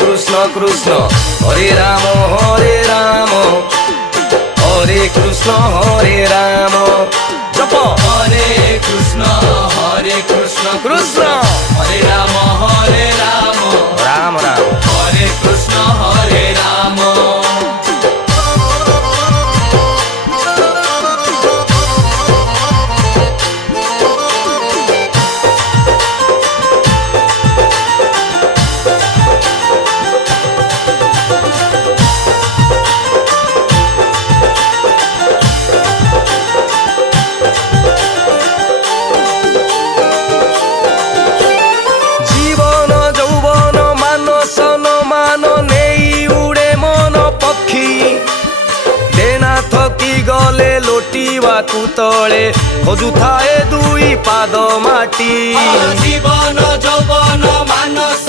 কৃষ্ণ কৃষ্ণ হরে রাম হরে কৃষ্ণ হরে রাম জপ হরে কৃষ্ণ কৃষ্ণ হরে রাম রাম রাম হরে কৃষ্ণ হরে রাম। জীবন যৌবন মানস মান নেই উড়ে মন পক্ষী ডেনা থকি গলে লোটিবাকু তଳେ খোঁজুଥାଏ দুই পাদ মাটি জীবন যৌবন ମାନସ